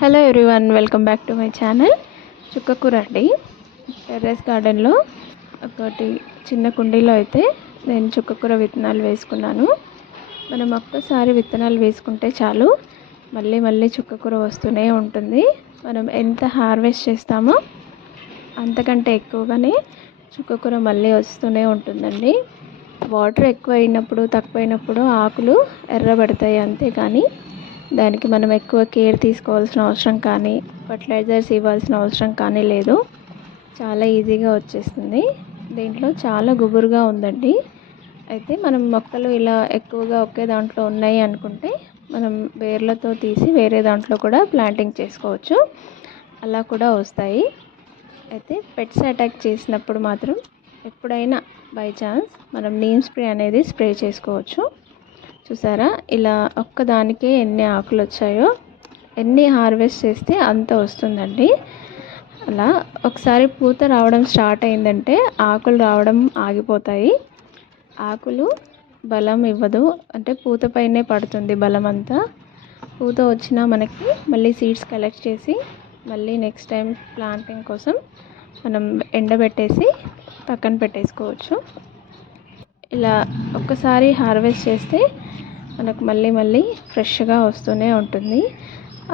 Hello everyone, welcome back to my channel. చుక్కకూర అండి. Terrace గార్డెన్లో ఒకటి చిన్న కుండీలో అయితే నేను చుక్కకూర విత్తనాలు వేసుకున్నాను. మనం ఒక్కసారి విత్తనాలు వేసుకుంటే చాలు, మళ్ళీ మళ్ళీ చుక్కకూర వస్తూనే ఉంటుంది. మనం ఎంత హార్వెస్ట్ చేస్తామో అంతకంటే ఎక్కువగానే చుక్కకూర మళ్ళీ వస్తూనే ఉంటుందండి. వాటర్ ఎక్కువ అయినప్పుడు తక్కువైనప్పుడు ఆకులు ఎర్రబడతాయి, అంతే కానీ దానికి మనం ఎక్కువ కేర్ తీసుకోవాల్సిన అవసరం కానీ ఫర్టిలైజర్స్ ఇవ్వాల్సిన అవసరం కానీ లేదు. చాలా ఈజీగా వచ్చేస్తుంది. దీంట్లో చాలా గుబురుగా ఉందండి. అయితే మనం మొక్కలు ఇలా ఎక్కువగా ఒకే దాంట్లో ఉన్నాయి అనుకుంటే మనం వేర్లతో తీసి వేరే దాంట్లో కూడా ప్లాంటింగ్ చేసుకోవచ్చు. అలా కూడా వస్తాయి. అయితే పెట్స్ అటాక్ చేసినప్పుడు మాత్రం ఎప్పుడైనా బై ఛాన్స్ మనం నీమ్ స్ప్రే అనేది స్ప్రే చేసుకోవచ్చు. చూసారా, ఇలా ఒక్కదానికే ఎన్ని ఆకులు వచ్చాయో, ఎన్ని హార్వెస్ట్ చేస్తే అంత వస్తుందండి. అలా ఒకసారి పూత రావడం స్టార్ట్ అయిందంటే ఆకులు రావడం ఆగిపోతాయి. ఆకులు బలం ఇవ్వదు, అంటే పూత పైనే పడుతుంది బలం అంతా. పూత వచ్చినా మనకి మళ్ళీ సీడ్స్ కలెక్ట్ చేసి మళ్ళీ నెక్స్ట్ టైం ప్లాంటింగ్ కోసం మనం ఎండబెట్టేసి పక్కన పెట్టేసుకోవచ్చు. ఇలా ఒక్కసారి హార్వెస్ట్ చేస్తే మనకు మళ్ళీ మళ్ళీ ఫ్రెష్గా వస్తూనే ఉంటుంది.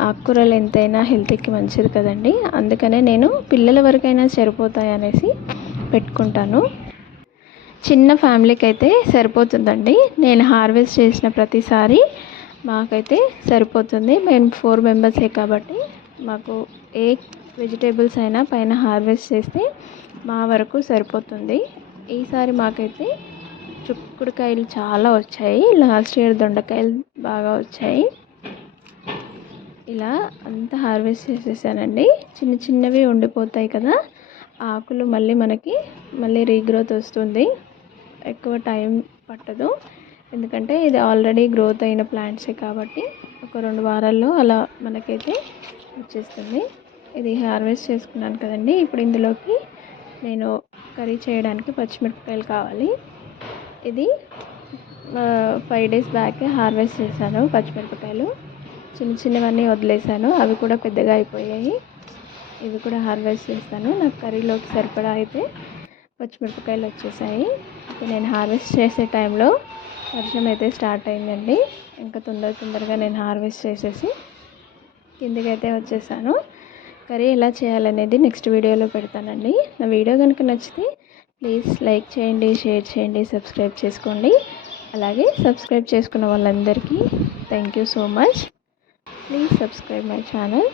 ఆకుకూరలు ఎంతైనా హెల్త్కి మంచిది కదండి. అందుకనే నేను పిల్లల వరకైనా సరిపోతాయి అనేసి పెట్టుకుంటాను. చిన్న ఫ్యామిలీకి అయితే సరిపోతుందండి. నేను హార్వెస్ట్ చేసిన ప్రతిసారి మాకైతే సరిపోతుంది. మేము 4 మెంబర్సే కాబట్టి మాకు ఏ వెజిటేబుల్స్ అయినా పైన హార్వెస్ట్ చేస్తే మా వరకు సరిపోతుంది. ఈసారి మాకైతే చిక్కుడుకాయలు చాలా వచ్చాయి. లాస్ట్ ఇయర్ దొండకాయలు బాగా వచ్చాయి. ఇలా అంతా హార్వెస్ట్ చేసేసానండి. చిన్న చిన్నవి ఉండిపోతాయి కదా, ఆకులు మళ్ళీ మనకి రీగ్రోత్ వస్తుంది. ఎక్కువ టైం పట్టదు, ఎందుకంటే ఇది ఆల్రెడీ గ్రోత్ అయిన ప్లాంట్సే కాబట్టి ఒక 2 వారాల్లో అలా మనకైతే వచ్చేస్తుంది. ఇది హార్వెస్ట్ చేసుకున్నాను కదండి. ఇప్పుడు ఇందులోకి నేను కర్రీ చేయడానికి పచ్చిమిరపకాయలు కావాలి. ఇది 5 days బ్యాకే హార్వెస్ట్ చేశాను. పచ్చిమిరపకాయలు చిన్న చిన్నవన్నీ వదిలేసాను, అవి కూడా పెద్దగా అయిపోయాయి. ఇవి కూడా హార్వెస్ట్ చేస్తాను. నాకు కర్రీలోకి సరిపడా అయితే పచ్చిమిరపకాయలు వచ్చేసాయి. అయితే నేను హార్వెస్ట్ చేసే టైంలో వర్షం అయితే స్టార్ట్ అయిందండి. ఇంకా తొందరగా నేను హార్వెస్ట్ చేసేసి కిందికైతే వచ్చేసాను. కర్రీ ఎలా చేయాలనేది నెక్స్ట్ వీడియోలో పెడతానండి. నా వీడియో కనుక నచ్చితే ప్లీజ్ లైక్ చేయండి, షేర్ చేయండి, సబ్స్క్రైబ్ చేసుకోండి. అలాగే సబ్స్క్రైబ్ చేసుకున్న వాళ్ళందరికీ thank you so much. Please subscribe my channel.